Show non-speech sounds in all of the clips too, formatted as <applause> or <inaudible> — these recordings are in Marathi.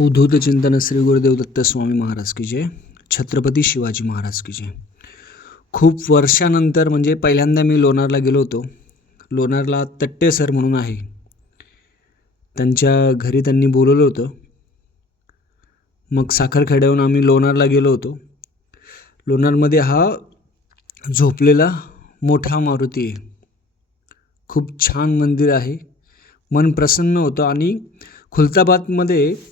उद्धूत चिंतन श्री गुरुदेव दत्त स्वामी महाराज की जय छत्रपती शिवाजी महाराज की जय. खूप वर्षानंतर म्हणजे पहिल्यांदा मी लोणारला गेलो होतो. लोणारला तट्टे सर म्हणून आहे. त्यांच्या घरी त्यांनी बोलवलं होतं. मग साखरखेड्याहून आम्ही लोणारला गेलो होतो. लोणारमध्ये हा झोपलेला मोठा मारुती आहे. खूप छान मंदिर आहे. मन प्रसन्न होतं आणि खुलताबादमध्ये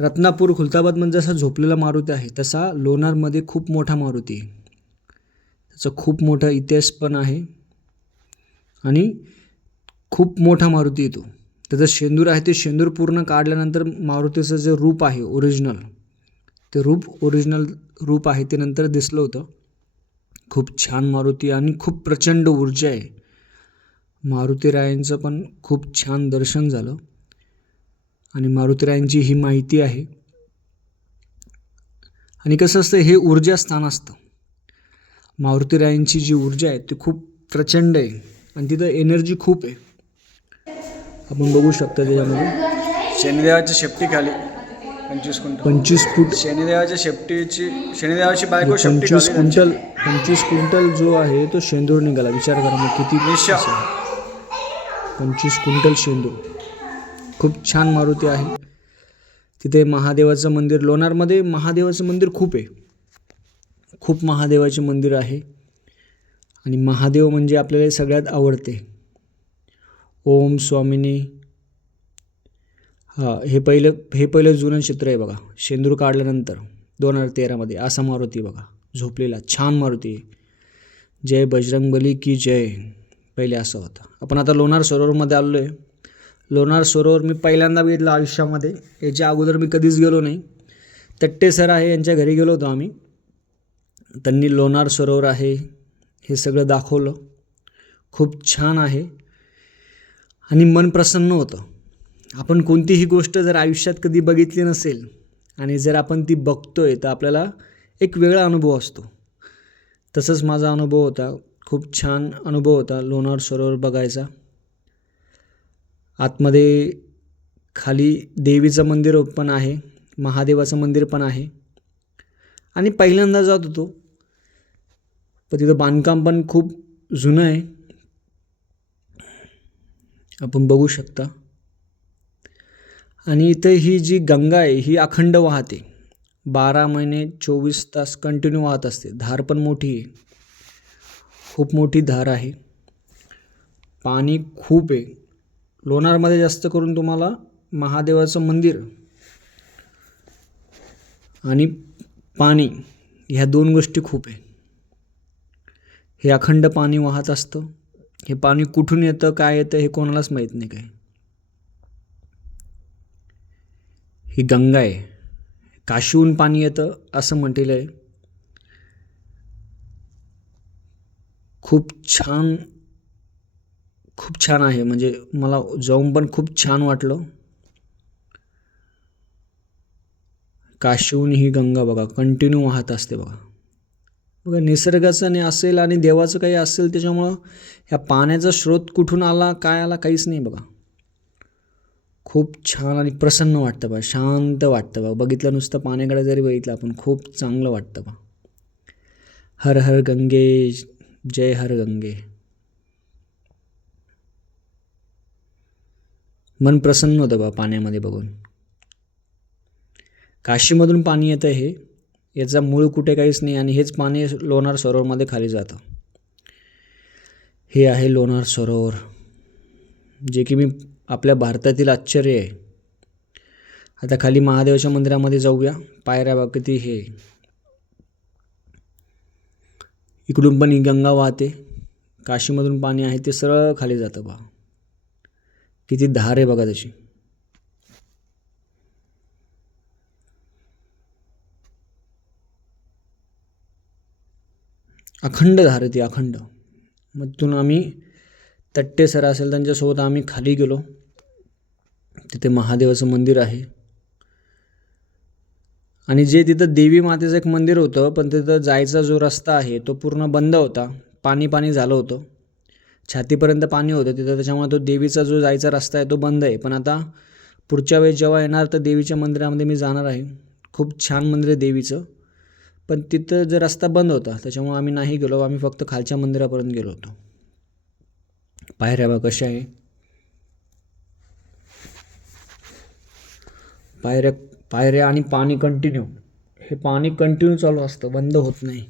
रत्नापूर खुलताबादमध्ये म्हणजे जसा झोपलेला मारुती आहे तसा लोणारमध्ये खूप मोठा मारुती आहे. त्याचा खूप मोठा इतिहास पण आहे. आणि खूप मोठा मारुती येतो. त्याचं शेंदूर आहे ते शेंदूर पूर्ण काढल्यानंतर मारुतीचं जे रूप आहे ओरिजिनल ते रूप ओरिजिनल रूप आहे ते नंतर दिसलं होतं. खूप छान मारुती आणि खूप प्रचंड ऊर्जा आहे. मारुतीरायांचं पण खूप छान दर्शन झालं. आणि मारुतीरायांची ही माहिती आहे. आणि कसं असतं हे ऊर्जा स्थान असतं. मारुतीरायांची जी ऊर्जा आहे ती खूप प्रचंड आहे. आणि तिथं एनर्जी खूप आहे. आपण बघू शकता त्याच्यामध्ये. शनिदेवाच्या शेपटी खाली पंचवीस क्विंटल. पंचवीस फूट. शनिदेवाच्या शेपटीची शनिदेवाची बायको पंचवीस. क्विंटल पंचवीस क्विंटल जो आहे तो शेंदूर निघाला. विचार करा मग किती. पंचवीस क्विंटल शेंदूर. खूप छान मारुती आहे. तिथे महादेवाचं मंदिर लोणारमध्ये महादेवाचं मंदिर खूप आहे. खूप महादेवाचे मंदिर आहे. आणि महादेव म्हणजे आपल्याला सगळ्यात आवडते. ओम स्वामिनी. हां हे पहिलं हे पहिलं जुनं चित्र आहे बघा. शेंदूर काढल्यानंतर दोन हजार तेरामध्ये असा मारुती बघा. झोपलेला छान मारुती आहे. जय बजरंगबली की जय. पहिले असं होतं. आपण आता लोणार सरोवरमध्ये आलो आहे लोणार सरोवर मी पहिल्यांदा बघितलं आयुष्यामध्ये. याच्या अगोदर मी कधीच गेलो नाही. तट्टे सर आहे यांच्या घरी गेलो होतो आम्ही. त्यांनी लोणार सरोवर आहे हे सगळं दाखवलं. खूप छान आहे. आणि मन प्रसन्न होतं. आपण कोणतीही गोष्ट जर आयुष्यात कधी बघितली नसेल आणि जर आपण ती बघतो आहे तर आपल्याला एक वेगळा अनुभव असतो. तसंच माझा अनुभव होता. खूप छान अनुभव होता लोणार सरोवर बघायचा. आतमध्ये खाली देवीचं मंदिर पण आहे महादेवाचं मंदिर पण आहे. आणि पहिल्यांदा जात होतो. पण तिथं बांधकाम पण खूप जुनं आहे. आपण बघू शकता. आणि इथं ही जी गंगा आहे ही अखंड वाहते. बारा महिने चोवीस तास कंटिन्यू वाहत असते. धार पण मोठी आहे. खूप मोठी धार आहे. पाणी खूप आहे. लोणारमध्ये जास्त करून तुम्हाला महादेवाचं मंदिर आणि पाणी ह्या दोन गोष्टी खूप आहे. हे अखंड पाणी वाहत असतं. हे पाणी कुठून येतं काय येतं हे कोणालाच माहीत नाही काय ही गंगा आहे. काशीहून पाणी येतं असं म्हटलेलं आहे. खूप छान खूप छान आहे. म्हणजे मला जाऊन पण खूप छान वाटलं. काशीहून ही गंगा बघा कंटिन्यू वाहत असते बघा. बघा निसर्गाचं आणि असेल आणि देवाचं काही असेल त्याच्यामुळं ह्या पाण्याचा स्रोत कुठून आला काय आला काहीच नाही बघा. खूप छान आणि प्रसन्न वाटतं बा शांत वाटतं बा बघितलं नुसतं पाण्याकडे जरी बघितलं आपण खूप चांगलं वाटतं बा हर हर गंगे जय हर गंगे. मन प्रसन्न होतं बा पाण्यामध्ये बघून. काशीमधून पाणी येतं हे. याचा मूळ कुठे काहीच नाही आणि हेच पाणी लोणार सरोवरमध्ये खाली जातं. हे आहे लोणार सरोवर. जे की मी आपल्या भारतातील आश्चर्य आहे. आता खाली महादेवाच्या मंदिरामध्ये जाऊया. पायऱ्या बा किती हे. इकडून पण ही गंगा वाहते. काशीमधून पाणी आहे ते सरळ खाली जातं बा. किती धार आहे बघा त्याची अखंड धार आहे ती अखंड. मग तिथून आम्ही तट्टे सर असेल त्यांच्यासोबत आम्ही खाली गेलो. तिथे महादेवाचं मंदिर आहे. आणि जे तिथं देवी मातेचं एक मंदिर होतं पण तिथं जायचा जो रस्ता आहे तो पूर्ण बंद होता. पाणी पाणी झालं होतं. छातीपर्यंत पाणी होतं तिथं त्याच्यामुळे तो देवीचा जो जायचा रस्ता आहे तो बंद आहे. पण आता पुढच्या वेळेस जेव्हा येणार तर देवीच्या मंदिरामध्ये मी जाणार आहे. खूप छान मंदिर आहे देवीचं. पण तिथं जर रस्ता बंद होता त्याच्यामुळे आम्ही नाही गेलो. आम्ही फक्त खालच्या मंदिरापर्यंत गेलो होतो. पायऱ्या बा कशा आहे? पायऱ्या पायऱ्या आणि पाणी कंटिन्यू हे पाणी कंटिन्यू चालू असतं. बंद होत नाही.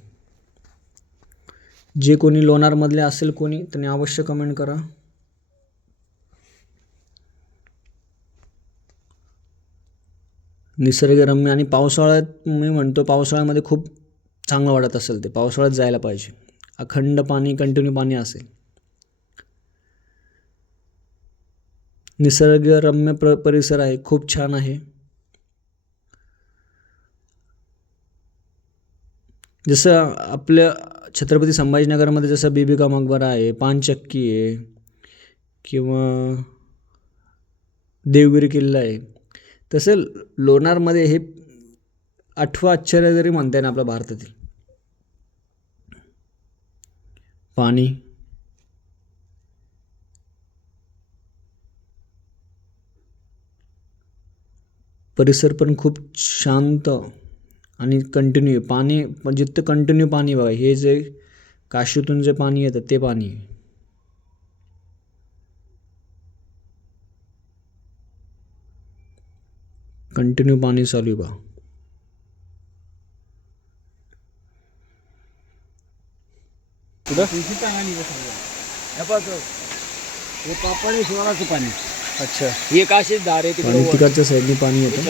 जे कोणी लोणारमधले असेल कोणी त्यांनी अवश्य कमेंट करा. निसर्गरम्य आणि पावसाळ्यात मी म्हणतो पावसाळ्यामध्ये खूप चांगलं वाटत असेल ते पावसाळ्यात जायला पाहिजे. अखंड पाणी कंटिन्यू पाणी असेल. निसर्गरम्य प्र परिसर आहे खूप छान आहे. जसं आपल्या छत्रपती संभाजीनगरमध्ये जसं बीबी का मकबरा आहे पानचक्की आहे किंवा देवगिरी किल्ला आहे तसं लोणारमध्ये हे आठवं आश्चर्य जरी म्हणता येईल आपल्या भारतातील. पाणी. परिसर पण खूप शांत. आणि कंटिन्यू पाणी पण जिथं कंटिन्यू पाणी बघा हे जे काशीतून जे पाणी येतं ते पाणी आहे. कंटिन्यू पाणी चालू आहे बा हे पापणेश्वराचं पाणी. अच्छा. हे काशीच धारे तिकडे आणि तिकडच्या साईडने पाणी येतं.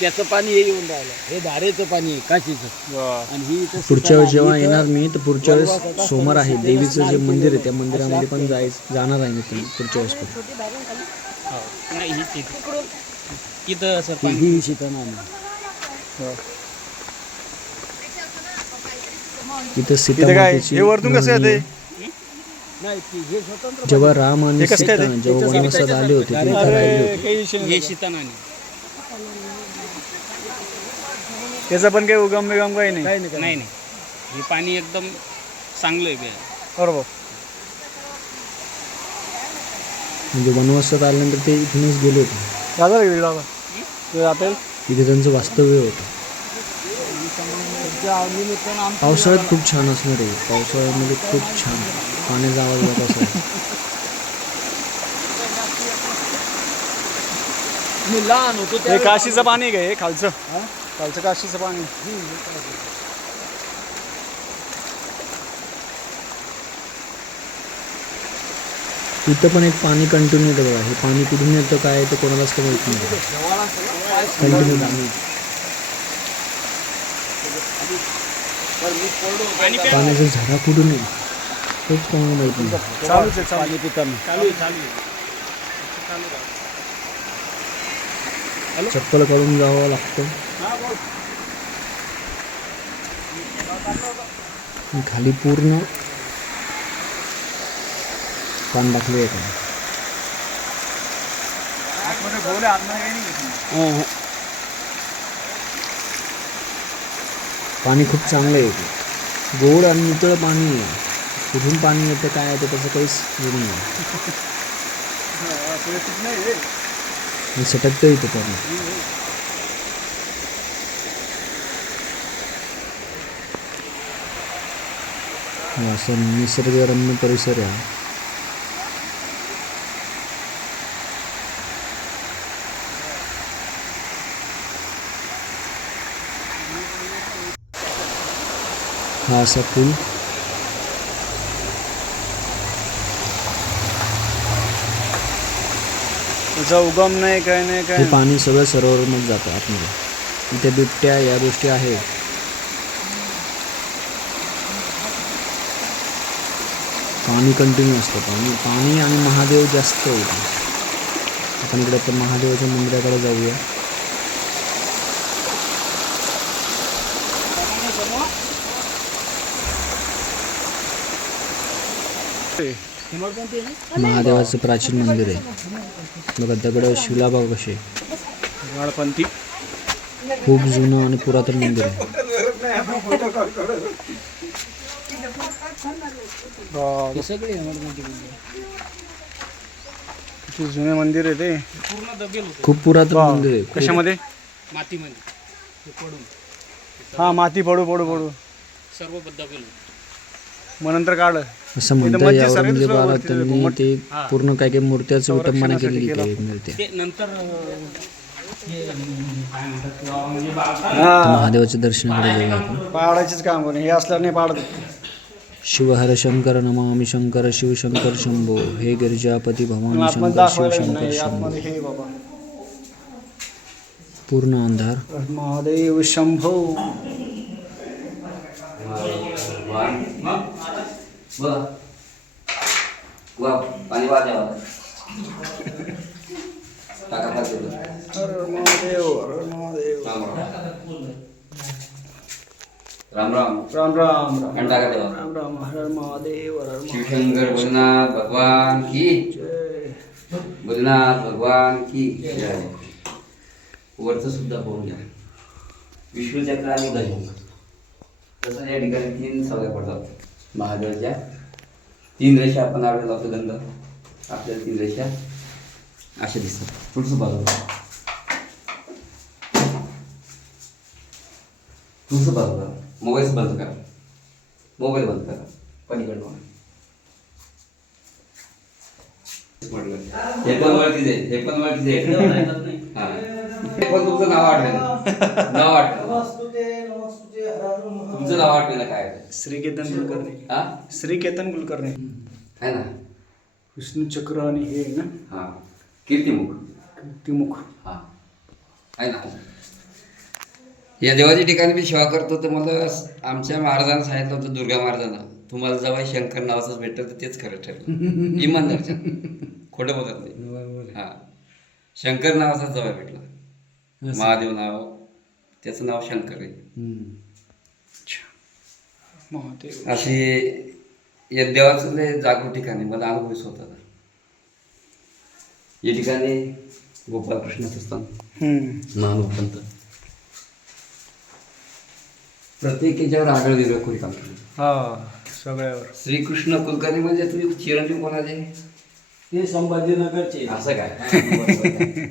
त्याचं पाणी हे येऊन राहिलं. हे धारेचं पाणी आहे काशीचं. आणि ही इथं पुढच्या वेळेस जेव्हा येणार मी तर पुढच्या वेळेस सोमवार आहे. देवीचं जे मंदिर आहे त्या मंदिरामध्ये पण जायचं जाणार आहे मी पण पुढच्या वेळेस पण. नाही ही तिकडं तिथं असं पाणी. ही शीतनाने तिथं तिथे काय? सीता हे वरतून कसं येते नाही ती हे स्वतंत्र जेव्हा राम आणि हे सीता? जेव्हा वनवासात आले होते राहिले त्याचा पण काही उगम बिगम काही नाही. नाही हे पाणी एकदम चांगलं आहे. बरोबर. म्हणजे वनवासात आल्यानंतर ते इथूनच गेले होते. दादा दादा. तिथे त्यांचं वास्तव्य होतं. पावसाळ्यात खूप छान असणार आहे. पावसाळ्यामध्ये खूप छान. पाण्याचा आवाज येत असेल. मी लहान होतो हे काशीचं पाणी काय हे खालचं? खालचं काशीचं पाणी. इथं पण एक पाणी कंटिन्यू येतं बघा. हे पाणी कुठून येतं काय येतं कोणालाच तर माहीत नाही. कंटिन्यू पाणी. पाण्याचा झरा कुठून आहे तेच कोणाला माहीत. नाही चालूच आहे चालू पिताना चप्पल काढून जावं लागतं. खाली पूर्ण पान टाकले आहे. आहे, काही. पाणी खूप चांगलं आहे. गोड आणि नितळ पाणी आहे. कुठून पाणी येतं काय येतं त्याचं काहीच नाही आहे सटकतं येतं पाणी हा, असं निसर्गरम्य परिसर आहे. हा असा पूल त्याचा उगम नाही काय नाही काय हे नाही. पाणी सगळं सरोवरमध्ये जातं आतमध्ये. इथे बिबट्या या गोष्टी आहेत. पाणी कंटिन्यू असतं. पाणी पाणी आणि महादेव जास्त होतं आपण इकडे तर महादेवाच्या मंदिराकडे जाऊया. महादेवाचं प्राचीन मंदिर आहे. बघा दगड शिला बघा कसे खूप जुनं आणि पुरातन मंदिर आहे. जुने मंदिर आहे ते. पूर्ण दबेल होतं. खूप पुरातन. मंदिर आहे. कशामध्ये? मातीमध्ये. पडून. हा माती पडू पडू पडू. सर्व मग नंतर काढलं. असं म्हणतात या औरंगजेबाला वरती त्यांनी. ते पूर्ण काय काय मूर्त्याचं विटंबना केलेली हे काय म्हणतात ते औरंगजेब आलता हा. महादेवाच्या दर्शनाकडे जाऊया आपण. पाडायचीच काम कोणी हे असल्यावर नाही पाडत शिवहर शंकर नमामि शंकर शिवशंकर शंभो हे गिरिजापती भवानी शंकर दाखवायला शिवशंकर नाही शंभो. आतमध्ये हे बाबा. पूर्ण अंधार. महादेव शंभो. पाणी टाका टाका हर महादेव हर महादेव राम राम. राम राम. राम घंटा का देवा राम राम. हर महादेव शिवशंकर भोलेनाथ भगवान की भोलेनाथ भगवान की जय. वरचं सुद्धा पाहून घ्या. विष्णूचक्र आणि गजमुख तसं या ठिकाणी तीन सवय पडतात. महादेवाच्या तीन रेषा आपण आवडत लावतो गंध. आपल्याला तीन रेषा अशा दिसतात. थोडंसं बाजूला थोडंसं बाजूला मोबाईल बंद करा. मोबाईल बंद करा. पलीकडनं म्हटलं. हे पण ओळखीचे आहे, हे पण आहे. हा. हे पण तुमचं नाव आठवेल. नाव आठवेल. तुमचं नाव आठवेल काय? श्री केतन कुलकर्णी. हा? श्री केतन कुलकर्णी. आहे ना? विष्णू चक्र आणि हे आहे ना? हा. कीर्तिमुख. तिमुख हा. आहे ना? या देवाच्या ठिकाणी मी सेवा करतो तर मला आमच्या महाराजांना सांगितलं होतं दुर्गा महाराजांना तुम्हाला जेव्हा शंकर नावाचंच भेटलं तर तेच खरं ठरलं. <laughs> इमानदारच्या. खोटं बोलत नाही. हा. शंकर नावाचाच जवळ भेटला. महादेव नाव त्याचं नाव शंकर आहे. महादेव. अशी या देवाचं लय जागृत ठिकाणी मला अनुभव होता या ठिकाणी गोपालकृष्णाचं स्थान. महानुपंत प्रत्येक याच्यावर आगळ वेगळं कोणी काम केलं हा सगळ्यावर. श्रीकृष्ण कुलकर्णी म्हणजे तुम्ही चिरंजीव कोणाचे? ते संभाजीनगरचे. असं काय?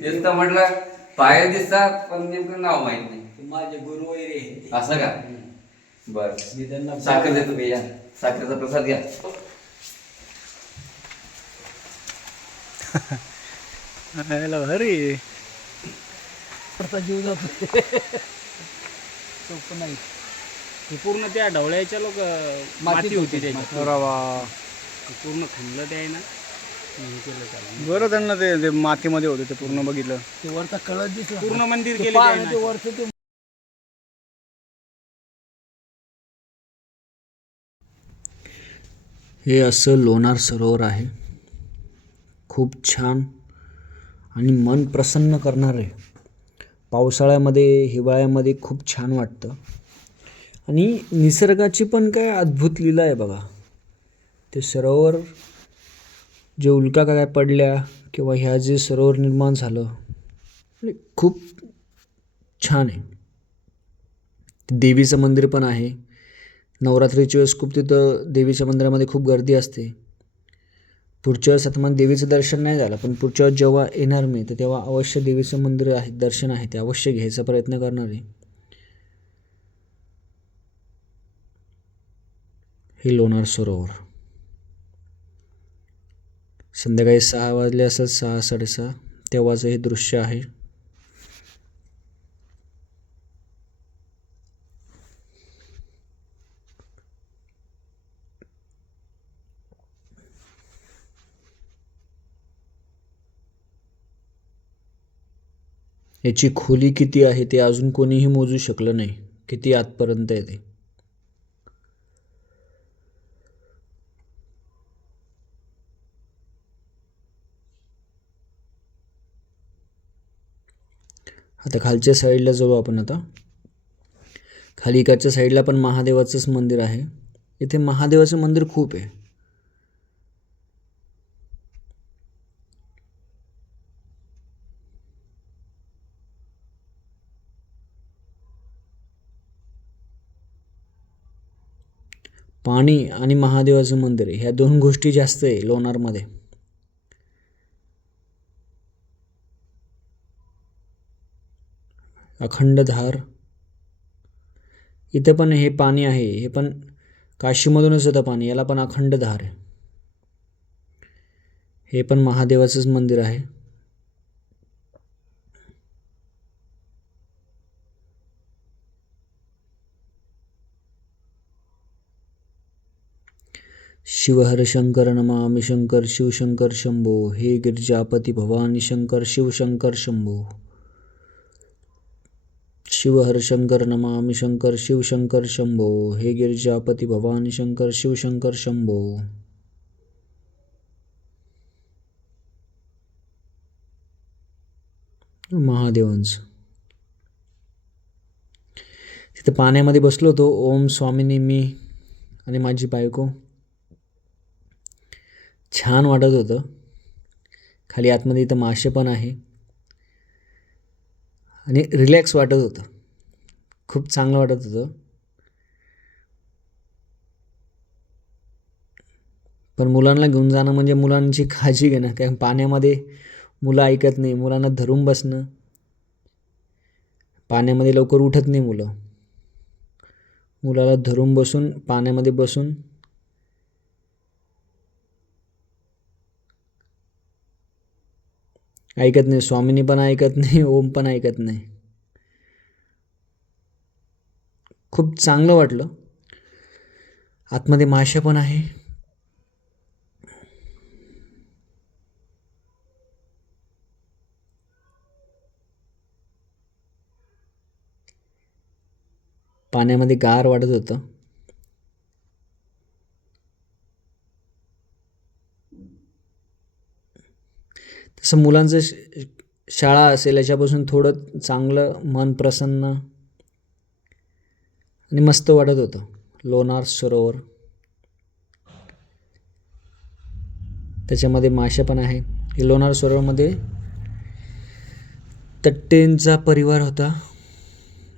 तेच तर म्हटलं पाय दिसतात पण नेमकं नाव माहीत नाही. माझे गुरु वैरे असं का? बर. मी त्यांना साखर देतो मी या साखरेचा प्रसाद घ्या. यायला भारी. जीव जातो. सोपं नाही हे पूर्ण त्या ढवळ्याच्या लोक माती होती. त्याच्यात. बरोबा पूर्ण खणलं ते आहे ना. हे केलं त्याला. बरं त्यांना ते ते मातीमध्ये होते ते पूर्ण बघितलं. ते वरचा कळत दिसला. पूर्ण मंदिर केलं ते. वरचं ते हे असं लोणार सरोवर आहे. खूप छान आणि मन प्रसन्न करणार. आहे पावसाळ्यामध्ये हिवाळ्यामध्ये खूप छान वाटतं. आणि निसर्गाची पण काय अद्भुत लीला आहे बघा. ते सरोवर जे उल्का काय पडल्या किंवा ह्या जे सरोवर निर्माण झालं खूप छान आहे. देवीचं मंदिर पण आहे. नवरात्रीच्या वेळेस खूप तिथं देवीच्या मंदिरामध्ये खूप गर्दी असते. पुढच्या वेळेस आता मला देवीचं दर्शन नाही झालं पण पुढच्या वेळेस जेव्हा येणार मी तर तेव्हा अवश्य देवीचं मंदिर आहे दर्शन आहे ते अवश्य घ्यायचा प्रयत्न करणार आहे. हे लोणार सरोवर. संध्याकाळी सहा वाजले असेल सहा साडेसहा तेव्हाचं हे दृश्य आहे. याची खोली किती आहे ते अजून कोणीही मोजू शकलं नाही. किती आतपर्यंत आहे ते? आता खालच्या साईडला जाऊ आपण आता. खाली इकडच्या साईडला पण महादेवाचंच मंदिर आहे. इथे महादेवाचं मंदिर खूप आहे. पाणी आणि महादेवाचं मंदिर ह्या दोन गोष्टी जास्त आहे लोणारमध्ये. अखंडधार. इथं पण हे पाणी आहे. हे पण काशीमधूनच येतं पाणी. याला पण अखंड धार आहे. हे पण महादेवाचंच मंदिर आहे. शिवहर शंकर नमामि शंकर शिवशंकर शंभो हे गिरिजापती भवानी शंकर शिवशंकर शंभो। शिवहर शंकर नमामि शंकर शिवशंकर शंभो हे गिरिजापती भवानी शंकर शिवशंकर शंभो। महादेवांचं। तिथं पाण्यामध्ये बसलो होतो ओम स्वामिनी मी आणि माझी बायको. छान वाटत होतं. खाली आतमध्ये इथं मासे पण आहे. आणि रिलॅक्स वाटत होतं. खूप चांगलं वाटत होतं. पण मुलांना घेऊन जाणं म्हणजे मुलांची काळजी घेणं. कारण पाण्यामध्ये मुलं ऐकत नाही. मुलांना धरून बसणं. पाण्यामध्ये लवकर उठत नाही मुलं. मुलाला धरून बसून पाण्यामध्ये बसून ऐकत नाही स्वामीनी पण ऐकत नाही ओम पण ऐकत नाही. खूप चांगलं वाटलं. आतमध्ये माशा पण आहे. पाण्यामध्ये गार वाटत होतं. असं मुलांचं श- शाळा असेल याच्यापासून थोडं चांगलं मन प्रसन्न आणि मस्त वाटत होतं. लोणार सरोवर. त्याच्यामध्ये मासे पण आहे. हे लोणार सरोवरमध्ये तट्टेंचा परिवार होता.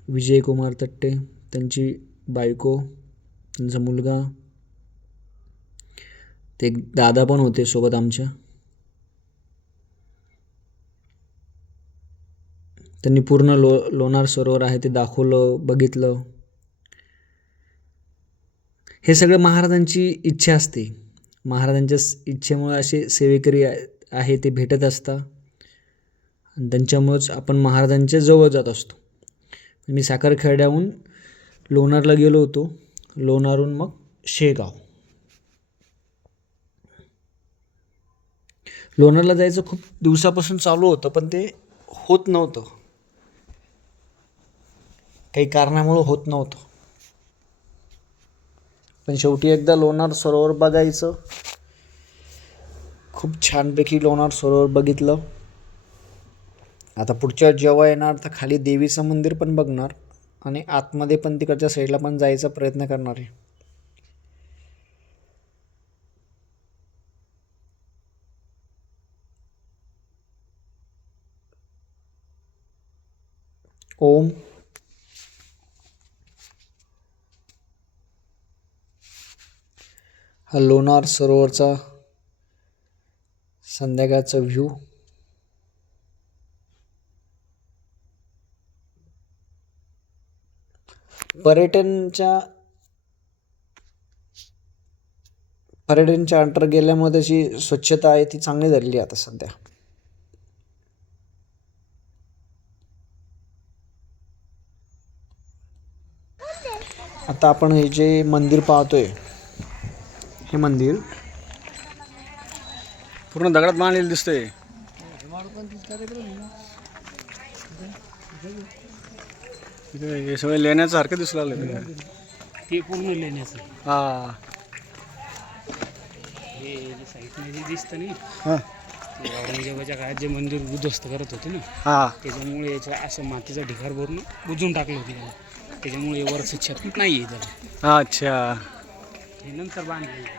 विजयकुमार तट्टे त्यांची बायको त्यांचा मुलगा. ते एक दादा पण होते सोबत आमच्या. त्यांनी पूर्ण लो लोणार सरोवर आहे ते दाखवलं बघितलं. हे सगळं महाराजांची इच्छा असते. महाराजांच्या इच्छेमुळे असे सेवेकरी आहे ते भेटत असतात. आणि त्यांच्यामुळंच आपण महाराजांच्या जवळ जात असतो. मी साखरखेड्याहून लोणारला गेलो होतो. लोणारहून मग शेगाव. लोणारला जायचं खूप दिवसापासून चालू होतं पण ते होत नव्हतं. काही कारणामुळं होत नव्हतं. पण शेवटी एकदा लोणार सरोवर बघायचं. खूप छानपैकी लोणार सरोवर बघितलं. आता पुढच्या जेव्हा येणार तर खाली देवीचं मंदिर पण बघणार आणि आतमध्ये पण तिकडच्या साईडला पण जायचा प्रयत्न करणार आहे. ओम. हा लोणार सरोवरचा संध्याकाळचा व्ह्यू पर्यटनच्या पर्यटनच्या अंतर गेल्यामुळे त्याची स्वच्छता आहे ती चांगली झालेली आहे आता सध्या. आता आपण हे जे मंदिर पाहतोय हे मंदिर. पूर्ण दगडात बांधलेलं दिसतंय. इथे हे सगळं लेण्यासारखं दिसू लागलं ते पूर्ण लेण्याचं हा. हे जे साईडने जे दिसतं नाही हा. ते औरंगजेबाच्या काळात जे मंदिर उद्ध्वस्त करत होते ना हा. त्याच्यामुळे याच्या असं मातीचा ढिगार भरून बुजून टाकलं होतं त्याला. त्याच्यामुळे वरचं छत नाही आहे त्याला अच्छा. हे नंतर बांधलं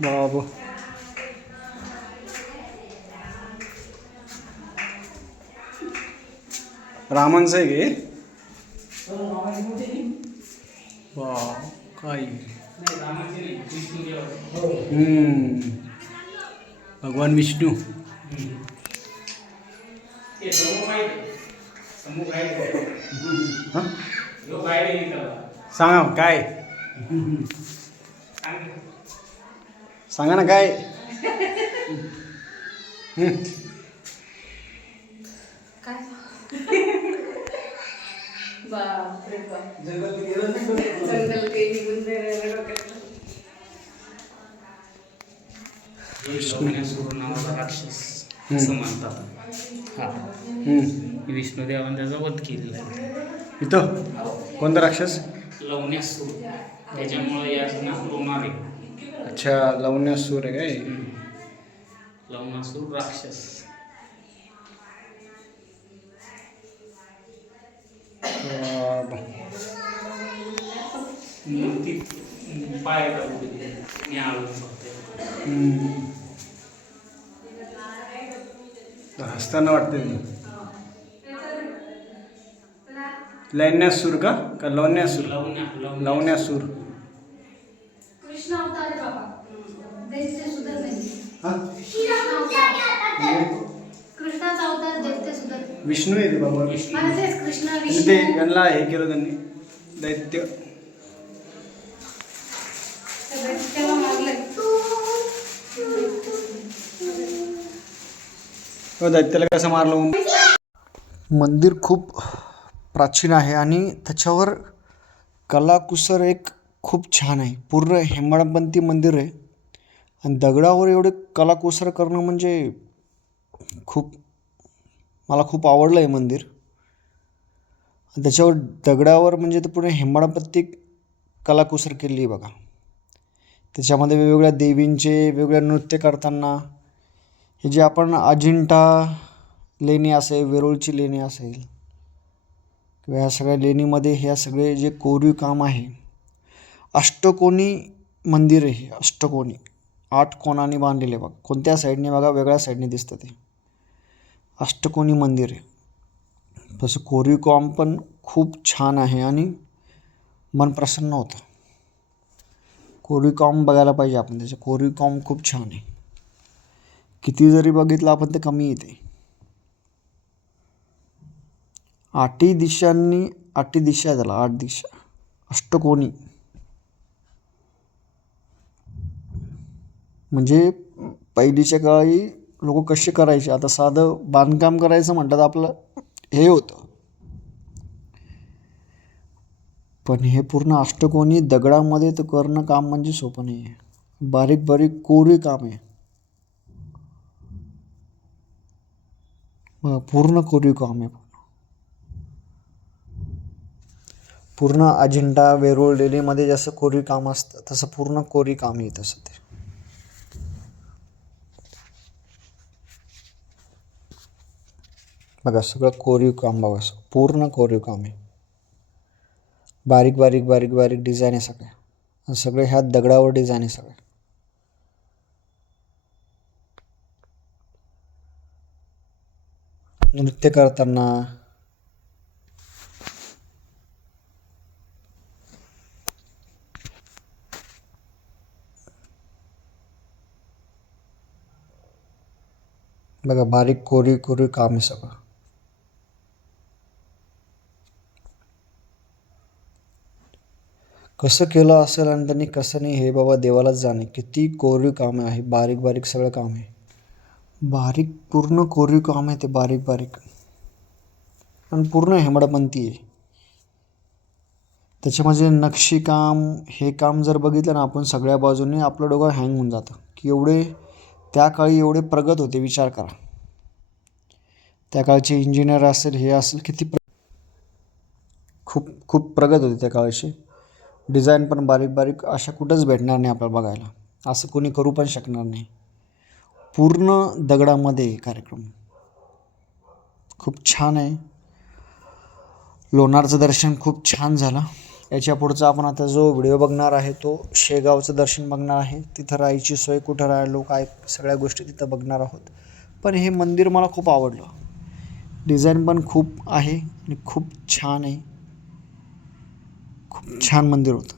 गुरुविना ज्ञान त्यात श्री कृष्ण मने सगुणे ध्यान हरी प्रेम मना बाबू रामांचं सांगा काय सांग सांगा ना काय हम्म. लवण्यासूर नावाचा राक्षस असं म्हणतात हा हम्म. विष्णुदेवाने त्याचा वध केलेला आहे इथं कोणता राक्षस लवण्यासूर त्याच्यामुळे याचं नाव लोणार आहे अच्छा लवण्यासूर आहे काय? लवणासूर राक्षस. मूर्ती हम्म. हसताना वाटते लैन्यासूर का? का लवण्यासूर? लवण्या लवण्या लवण्यासूर कृष्ण अवतार आहे बाबा दैत्य सुद्धा नाही. हा? कृष्णाचा अवतार दैत्य सुद्धा नाही. विष्णू आहे ते बाबा. मला तेच कृष्ण आणि विष्णू. ते यांना हे केलं त्यांनी. दैत्य. त्या दैत्याला हो कसं मारलं मंदिर खूप प्राचीन आहे आणि त्याच्यावर कलाकुसर एक खूप छान आहे. पूर्ण हेमाडपंथी मंदिर आहे. आणि दगडावर एवढे कलाकुसर करणं म्हणजे खूप मला खूप आवडलं आहे मंदिर. त्याच्यावर दगडावर म्हणजे ते पूर्ण हेमाडपंथी कलाकुसर केली आहे बघा. त्याच्यामध्ये वेगवेगळ्या देवींचे वेगवेगळ्या नृत्य करताना हे जे आपण अजिंठा लेणी असेल वेरूळची लेणी असेल किंवा ह्या सगळ्या लेणीमध्ये ह्या सगळे जे कोरीव काम आहे अष्टकोनी मंदिर आहे हे अष्टकोनी. आठ कोणाने बांधलेले बघा. कोणत्या साईडने बघा वेगळ्या साईडने दिसतं ते. अष्टकोनी मंदिर आहे. तसं कोरीव पण खूप छान आहे आणि मन प्रसन्न होतं. कोरीव बघायला पाहिजे आपण. त्याचं कोरीव खूप छान आहे. किती जरी बघितलं आपण ते कमी येते. आठी दिशांनी आठी दिशा आहे त्याला आठ दिशा. अष्टकोनी. म्हणजे पहिलीच्या काळी लोक कसे करायचे. आता साधं बांधकाम करायचं म्हटलं तर आपलं हे होतं. पण हे पूर्ण अष्टकोनी दगडामध्ये तर करणं काम म्हणजे सोपं नाही आहे बारीक बारीक कोरीव काम. आहे पूर्ण कोरीव काम आहे पूर्ण अजिंठा वेरूळ लेणीमध्ये जसं कोरीव काम असतं तसं पूर्ण कोरीव काम आहे तसं ते बघा सगळं कोरीव काम बघा असं पूर्ण कोरीव काम आहे. बारीक बारीक बारीक बारीक डिझाईन आहे सगळ्या. आणि सगळे ह्या दगडावर डिझाईन आहे सगळ्या नृत्य करताना बघा बारीक कोरीव कोरीव काम आहे सगळं. कसं केलं असेल आणि त्यांनी कसं नाही हे बाबा देवालाच जाणे किती कोरीव काम आहे बारीक बारीक सगळं काम आहे. बारीक पूर्ण कोरीव काम आहे ते बारीक बारीक. आणि पूर्ण हेमडपंथी आहे. त्याच्यामध्ये नक्षीकाम हे काम जर बघितलं ना आपण सगळ्या बाजूने आपलं डोकं हँग होऊन जातं. की एवढे त्या काळी एवढे प्रगत होते विचार करा. त्या काळचे इंजिनियर असेल हे असेल किती प्र खूप खूप प्रगत होते त्या काळचे. डिझाईन पण बारीक बारीक अशा कुठंच भेटणार नाही आपल्याला बघायला. असं कोणी करू पण शकणार नाही. पूर्ण दगडामध्ये कार्यक्रम. खूप छान आहे. लोणारचं दर्शन खूप छान झालं. याच्या पुढचा आपण आता जो व्हिडिओ बघणार आहे तो शेगावचं दर्शन बघणार आहे. तिथं राहायची सोय कुठं राहिलो काय सगळ्या गोष्टी तिथं बघणार आहोत. पण हे मंदिर मला खूप आवडलं. डिझाईन पण खूप आहे आणि खूप छान आहे. खूप छान मंदिर होतं.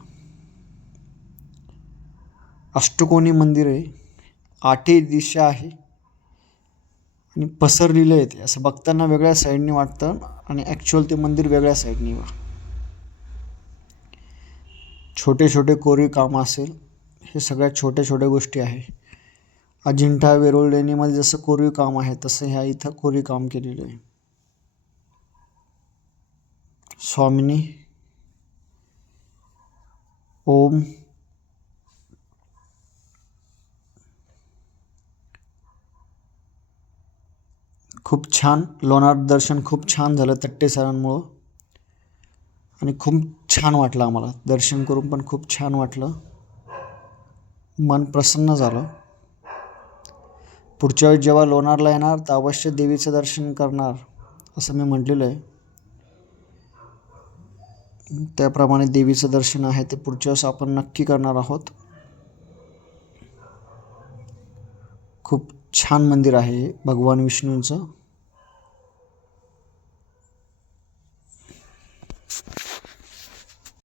अष्टकोनी मंदिर आहे. आठही दिशा आहे. आणि पसरलेलं आहे ते. असं बघताना वेगळ्या साईडने वाटतं आणि ॲक्च्युअल ते मंदिर वेगळ्या साईडने वा छोटे छोटे कोरीव काम असेल हे सगळ्या छोट्या छोट्या गोष्टी आहे. अजिंठा वेरूळ लेणीमध्ये जसं कोरीव काम आहे तसं ह्या इथं कोरीव काम केलेलं आहे. स्वामिनी ओम खूप छान लोणार दर्शन खूप छान झालं तट्टे सरांमुळं. आणि खूप छान वाटलं आम्हाला. दर्शन करून पण खूप छान वाटलं. मन प्रसन्न झालं. पुढच्या वेळी जेव्हा लोणारला येणार तर अवश्य देवीचं दर्शन करणार असं मी म्हटलेलं आहे. त्याप्रमाणे देवीचं दर्शन आहे ते पुढच्या वेळेस आपण नक्की करणार आहोत. खूप छान मंदिर आहे हे भगवान विष्णूंचं.